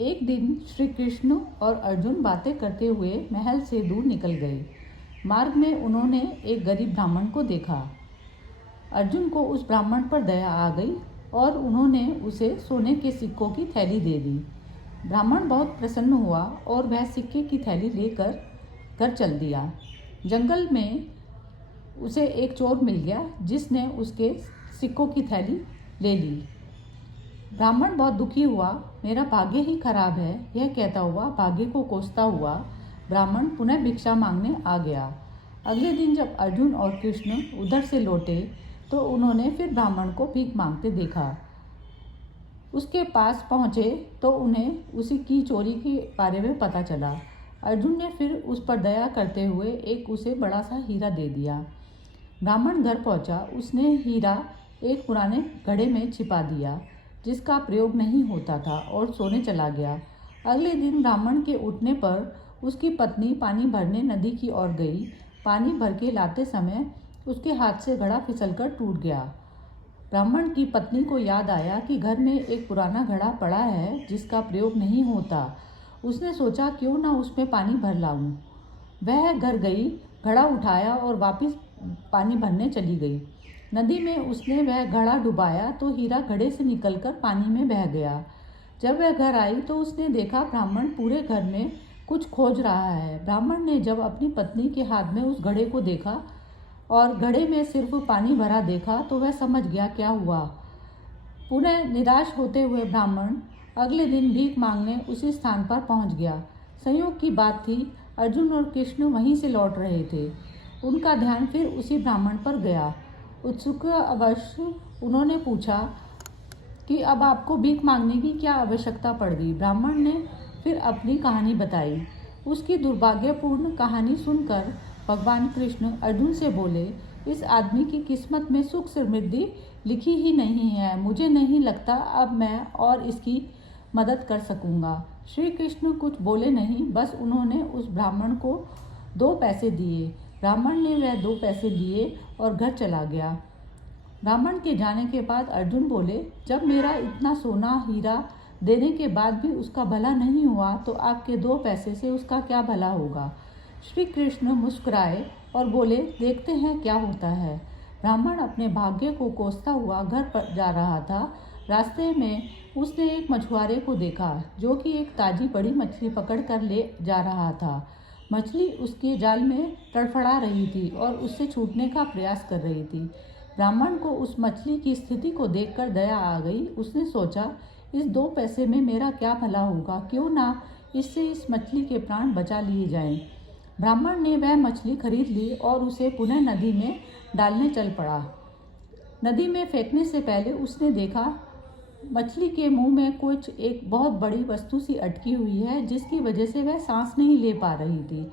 एक दिन श्री कृष्ण और अर्जुन बातें करते हुए महल से दूर निकल गए। मार्ग में उन्होंने एक गरीब ब्राह्मण को देखा। अर्जुन को उस ब्राह्मण पर दया आ गई और उन्होंने उसे सोने के सिक्कों की थैली दे दी। ब्राह्मण बहुत प्रसन्न हुआ और वह सिक्के की थैली लेकर घर चल दिया। जंगल में उसे एक चोर मिल गया जिसने उसके सिक्कों की थैली ले ली। ब्राह्मण बहुत दुखी हुआ, मेरा भाग्य ही खराब है, यह कहता हुआ भाग्य को कोसता हुआ ब्राह्मण पुनः भिक्षा मांगने आ गया। अगले दिन जब अर्जुन और कृष्ण उधर से लौटे तो उन्होंने फिर ब्राह्मण को भीख मांगते देखा। उसके पास पहुँचे तो उन्हें उसी की चोरी के बारे में पता चला। अर्जुन ने फिर उस पर दया करते हुए एक उसे बड़ा सा हीरा दे दिया। ब्राह्मण घर पहुँचा, उसने हीरा एक पुराने घड़े में छिपा दिया जिसका प्रयोग नहीं होता था और सोने चला गया। अगले दिन ब्राह्मण के उठने पर उसकी पत्नी पानी भरने नदी की ओर गई। पानी भर के लाते समय उसके हाथ से घड़ा फिसलकर टूट गया। ब्राह्मण की पत्नी को याद आया कि घर में एक पुराना घड़ा पड़ा है जिसका प्रयोग नहीं होता। उसने सोचा क्यों ना उसमें पानी भर लाऊं। वह घर गई, घड़ा उठाया और वापस पानी भरने चली गई। नदी में उसने वह घड़ा डुबाया तो हीरा घड़े से निकलकर पानी में बह गया। जब वह घर आई तो उसने देखा ब्राह्मण पूरे घर में कुछ खोज रहा है। ब्राह्मण ने जब अपनी पत्नी के हाथ में उस घड़े को देखा और घड़े में सिर्फ पानी भरा देखा तो वह समझ गया क्या हुआ। पुनः निराश होते हुए ब्राह्मण अगले दिन भीख मांगने उसी स्थान पर पहुंच गया। संयोग की बात थी, अर्जुन और कृष्ण वहीं से लौट रहे थे। उनका ध्यान फिर उसी ब्राह्मण पर गया। उत्सुकवश उन्होंने पूछा कि अब आपको भीख मांगने की क्या आवश्यकता पड़ गई। ब्राह्मण ने फिर अपनी कहानी बताई। उसकी दुर्भाग्यपूर्ण कहानी सुनकर भगवान कृष्ण अर्जुन से बोले, इस आदमी की किस्मत में सुख समृद्धि लिखी ही नहीं है। मुझे नहीं लगता अब मैं और इसकी मदद कर सकूंगा। श्री कृष्ण कुछ बोले नहीं, बस उन्होंने उस ब्राह्मण को 2 पैसे दिए। ब्राह्मण ने वह 2 पैसे लिए और घर चला गया। ब्राह्मण के जाने के बाद अर्जुन बोले, जब मेरा इतना सोना हीरा देने के बाद भी उसका भला नहीं हुआ तो आपके 2 पैसे से उसका क्या भला होगा। श्री कृष्ण मुस्कुराए और बोले, देखते हैं क्या होता है। ब्राह्मण अपने भाग्य को कोसता हुआ घर पर जा रहा था। रास्ते में उसने एक मछुआरे को देखा जो कि एक ताजी बड़ी मछली पकड़ कर ले जा रहा था। मछली उसके जाल में तड़फड़ा रही थी और उससे छूटने का प्रयास कर रही थी। ब्राह्मण को उस मछली की स्थिति को देखकर दया आ गई। उसने सोचा, इस 2 पैसे में मेरा क्या भला होगा, क्यों ना इससे इस मछली के प्राण बचा लिए जाएं। ब्राह्मण ने वह मछली खरीद ली और उसे पुनः नदी में डालने चल पड़ा। नदी में फेंकने से पहले उसने देखा मछली के मुंह में कुछ एक बहुत बड़ी वस्तु सी अटकी हुई है जिसकी वजह से वह सांस नहीं ले पा रही थी।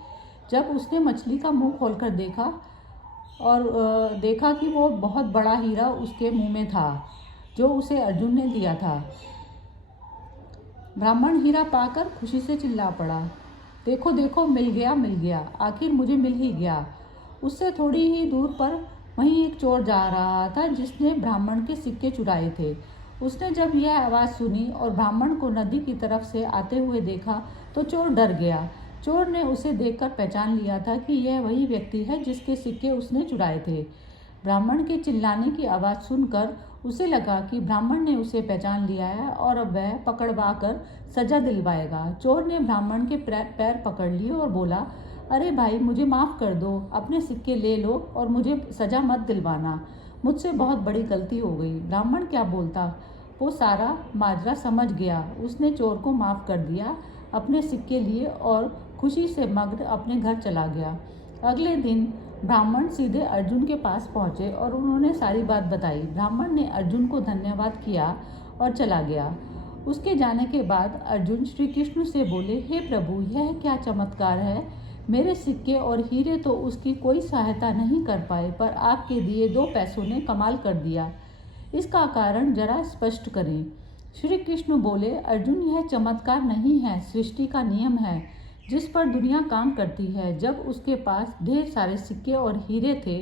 जब उसने मछली का मुंह खोलकर देखा और देखा कि वो बहुत बड़ा हीरा उसके मुंह में था जो उसे अर्जुन ने दिया था। ब्राह्मण हीरा पाकर खुशी से चिल्ला पड़ा, देखो देखो, मिल गया मिल गया, आखिर मुझे मिल ही गया। उससे थोड़ी ही दूर पर वहीं एक चोर जा रहा था जिसने ब्राह्मण के सिक्के चुराए थे। उसने जब यह आवाज़ सुनी और ब्राह्मण को नदी की तरफ से आते हुए देखा तो चोर डर गया। चोर ने उसे देखकर पहचान लिया था कि यह वही व्यक्ति है जिसके सिक्के उसने चुराए थे। ब्राह्मण के चिल्लाने की आवाज़ सुनकर उसे लगा कि ब्राह्मण ने उसे पहचान लिया है और अब वह पकड़वा कर सजा दिलवाएगा। चोर ने ब्राह्मण के पैर पकड़ लिए और बोला, अरे भाई, मुझे माफ़ कर दो, अपने सिक्के ले लो और मुझे सजा मत दिलवाना, मुझसे बहुत बड़ी गलती हो गई। ब्राह्मण क्या बोलता, वो सारा माजरा समझ गया। उसने चोर को माफ़ कर दिया, अपने सिक्के लिए और खुशी से मग्न अपने घर चला गया। अगले दिन ब्राह्मण सीधे अर्जुन के पास पहुँचे और उन्होंने सारी बात बताई। ब्राह्मण ने अर्जुन को धन्यवाद किया और चला गया। उसके जाने के बाद अर्जुन श्री कृष्ण से बोले, हे प्रभु, यह क्या चमत्कार है। मेरे सिक्के और हीरे तो उसकी कोई सहायता नहीं कर पाए, पर आपके दिए 2 पैसों ने कमाल कर दिया। इसका कारण जरा स्पष्ट करें। श्री कृष्ण बोले, अर्जुन, यह चमत्कार नहीं है, सृष्टि का नियम है जिस पर दुनिया काम करती है। जब उसके पास ढेर सारे सिक्के और हीरे थे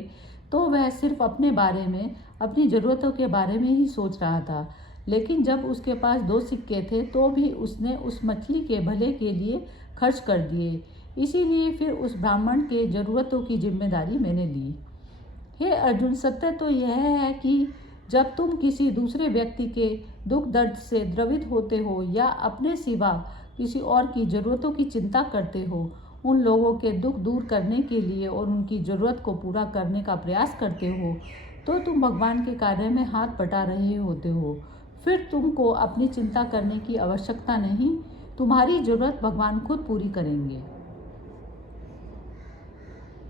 तो वह सिर्फ अपने बारे में, अपनी ज़रूरतों के बारे में ही सोच रहा था। लेकिन जब उसके पास 2 सिक्के थे तो भी उसने उस मछली के भले के लिए खर्च कर दिए। इसीलिए फिर उस ब्राह्मण के ज़रूरतों की जिम्मेदारी मैंने ली। हे अर्जुन, सत्य तो यह है कि जब तुम किसी दूसरे व्यक्ति के दुख दर्द से द्रवित होते हो या अपने सिवा किसी और की ज़रूरतों की चिंता करते हो, उन लोगों के दुख दूर करने के लिए और उनकी ज़रूरत को पूरा करने का प्रयास करते हो, तो तुम भगवान के कार्य में हाथ बटा रहे होते हो। फिर तुमको अपनी चिंता करने की आवश्यकता नहीं, तुम्हारी ज़रूरत भगवान खुद पूरी करेंगे।